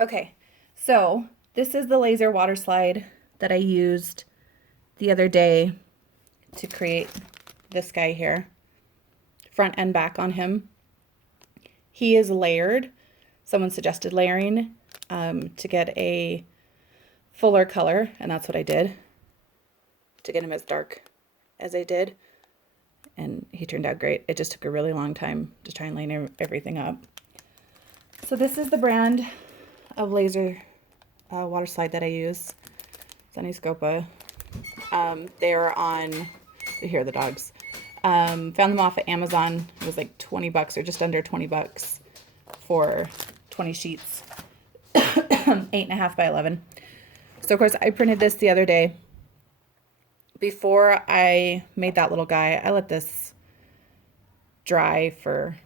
Okay, so this is the laser water slide that I used the other day to create this guy here, front and back on him. He is layered. Someone suggested layering to get a fuller color, and that's what I did to get him as dark as I did. And he turned out great. It just took a really long time to try and layer everything up. So this is the brand of laser water slide that I use. Sunny Scopa. They were on, here are the dogs. Found them off at Amazon. It was like 20 bucks or just under 20 bucks for 20 sheets. 8.5 by 11. So of course I printed this the other day. Before I made that little guy, I let this dry for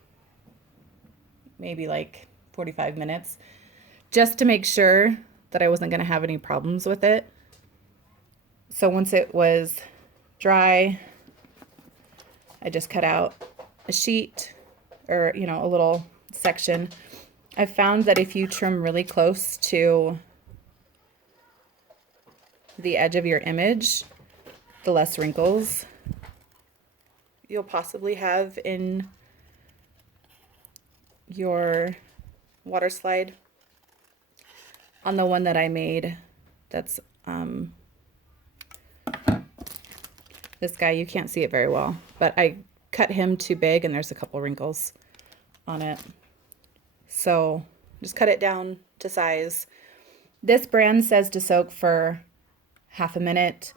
maybe like 45 minutes just to make sure that I wasn't going to have any problems with it. So once it was dry, I just cut out a sheet or, a little section. I found that if you trim really close to the edge of your image, the less wrinkles you'll possibly have in your water slide. On the one that I made, that's this guy, you can't see it very well, but I cut him too big and there's a couple wrinkles on it. So just cut it down to size. This brand says to soak for half a minute.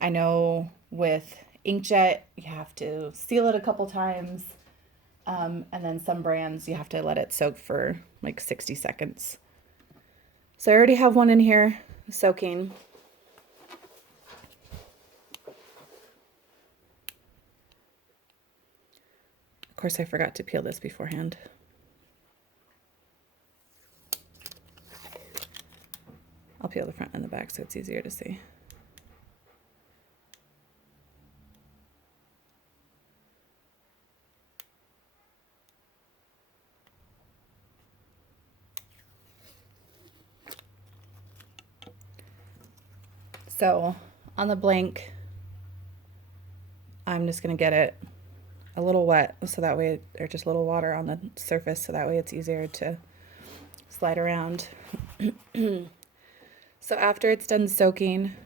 I know with inkjet, you have to seal it a couple times. And then some brands, you have to let it soak for like 60 seconds. So I already have one in here soaking. Of course, I forgot to peel this beforehand. I'll peel the front and the back so it's easier to see. So on the blank, I'm just going to get it a little wet so that way, or just a little water on the surface so that way it's easier to slide around. So after it's done soaking,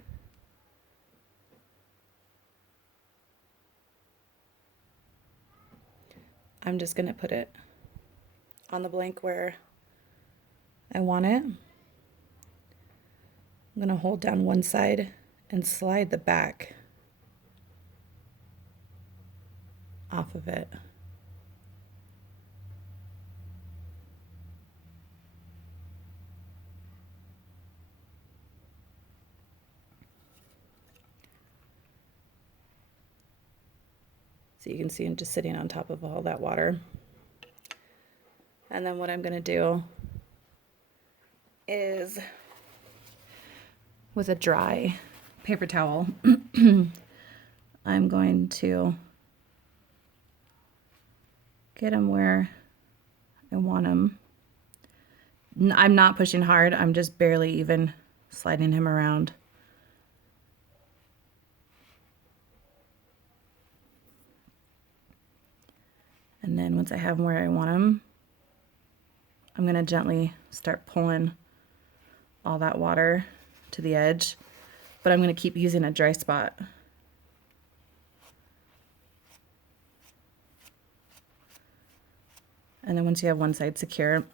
I'm just going to put it on the blank where I want it. I'm going to hold down one side and slide the back off of it. So you can see I'm just sitting on top of all that water. And then what I'm going to do is, with a dry paper towel, I'm going to get him where I want him. I'm not pushing hard, I'm just barely even sliding him around. And then once I have him where I want him, I'm going to gently start pulling all that water to the edge, but I'm going to keep using a dry spot. And then once you have one side secure,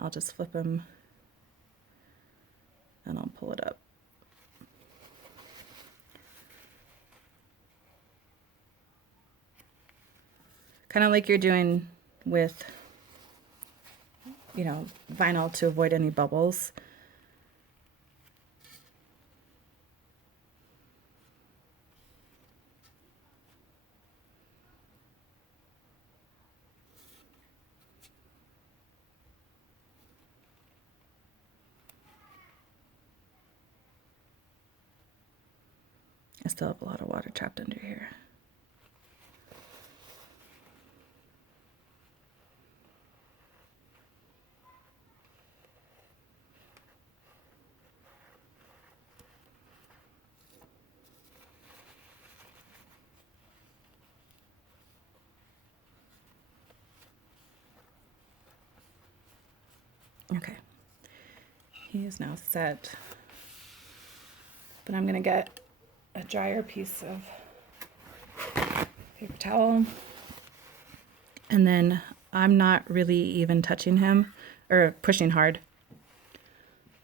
I'll just flip him and I'll pull it up. Kind of like you're doing with, vinyl to avoid any bubbles. I still have a lot of water trapped under here. Okay. He is now set. But I'm going to get a drier piece of paper towel. And then I'm not really even touching him or pushing hard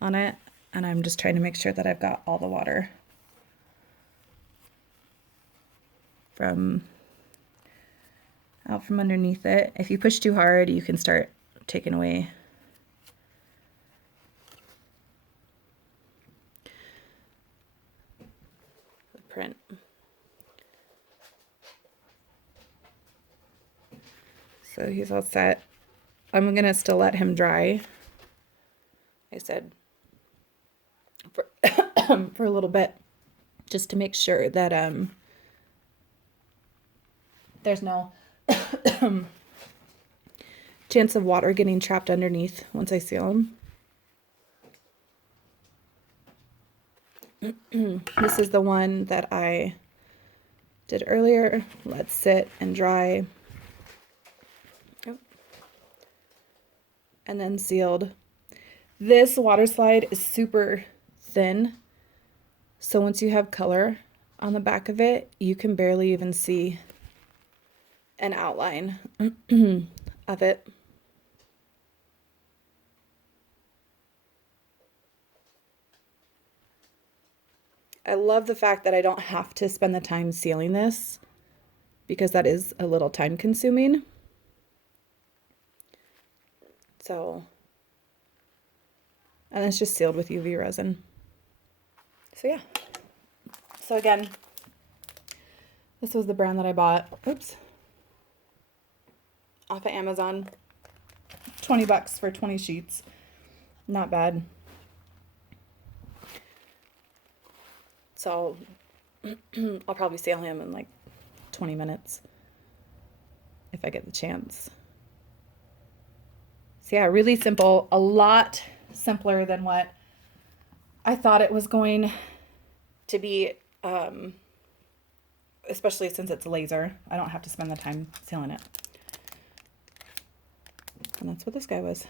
on it. And I'm just trying to make sure that I've got all the water out from underneath it. If you push too hard, you can start taking away the print. So he's all set. I'm gonna still let him dry. I said for for a little bit, just to make sure that there's no chance of water getting trapped underneath once I seal them. This is the one that I did earlier. Let's sit and dry. And then sealed. This water slide is super thin, so once you have color on the back of it, you can barely even see an outline of it. I love the fact that I don't have to spend the time sealing this, because that is a little time consuming. So, and it's just sealed with UV resin. So yeah. So again, this was the brand that I bought. Oops. Off of Amazon. $20 for 20 sheets. Not bad. So I'll probably seal him in like 20 minutes if I get the chance. So yeah, really simple, a lot simpler than what I thought it was going to be, especially since it's laser. I don't have to spend the time sealing it. And that's what this guy was.